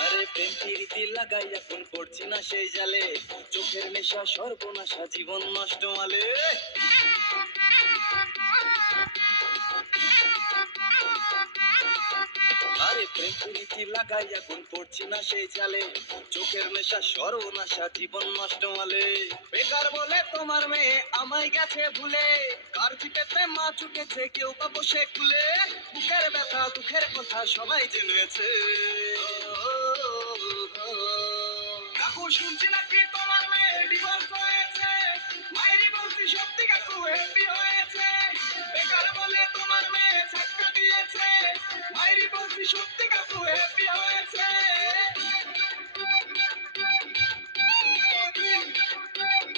আরে প্রেম প্রীতি লাগাই এখন পড়ছি না সেই জালে, চোখের নেশা সর্বনাশা জীবন নষ্ট মালে। আরে প্রেম প্রীতি লাগাই এখন পড়ছি না সেই জালে, চোখের নেশা সর্বনাশা জীবন নষ্ট মালে। বেকার বলে তোমার মেয়ে আমায় গেছে ভুলে, কার চিঠেতে মা চুকেছে কেউ বা বসে খুলে, বুকের ব্যথা দুঃখের কথা সবাই জেনেছে। কাকু শুনছি নাকি তোমার মেয়ে ডিভোর্স হয়েছে, মায়েরই বলছি সত্যি কাকু হ্যাপি হয়েছে। বেকার বলে তোমার মেয়ে ধাক্কা দিয়েছে, মায়েরই বলছি সত্যি কাকু হ্যাপি হয়েছে।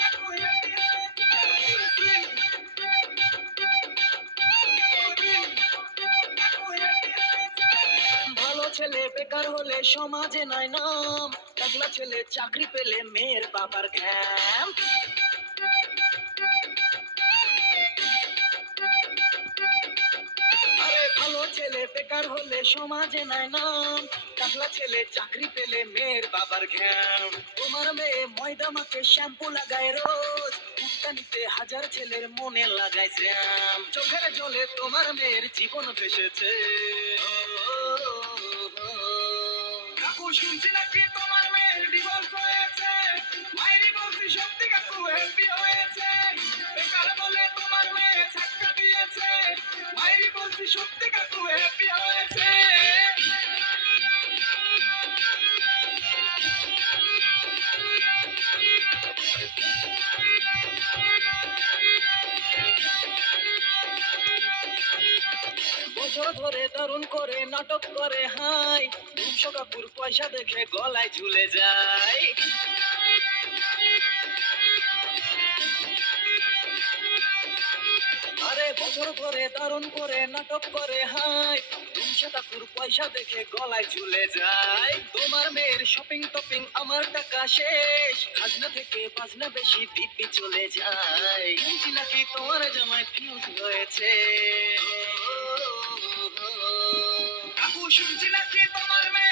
কাকু happy হয়েছে। কাকু happy হয়েছে। ভালো ছেলে বেকার হলে সমাজে নাই নাম, টাকলা ছেলে চাকরি পেলে মেয়ের বাবার ঘ্যাম। আরে ভালো ছেলে বেকার হলে সমাজে নাই নাম, টাকলা ছেলে চাকরি পেলে মেয়ের বাবার ঘ্যাম। তোমার মেয়ে ময়দা মাখে শ্যাম্পু লাগায় রোজ, উস্কানিতে হাজার ছেলের মনে লাগায় জ্যাম। চোখের জলে তোমার মেয়ের জীবন ভেসেছে। কাকু শুনছি নাকি তোমার মেয়ের ডিভোর্স হয়েছে, মায়েরই বলছি সত্যি কাকু হ্যাপি হয়েছে। বেকার বলে তোমার মেয়ে ধাক্কা দিয়েছে, মায়েরই বলছি সত্যি কাকু হ্যাপি হয়েছে। বছর ধরে দারুণ করে নাটক করে হাই, দুশো কাপুর পয়সা দেখে গলায় ঝুলে যায়। আরে বছর ধরে দারুণ করে নাটক করে হাই, দুশো কাপুর পয়সা দেখে গলায় ঝুলে যায়। তোমার মেয়ের শপিং টপিং আমার টাকা শেষ, খাজনা থেকে বাজনা বেশি দিব্যি চলে যায়। শুনছি নাকি তোমার জামাই ফিউজ হয়েছে। কাকু শুনছি নাকি তোমার মেয়ে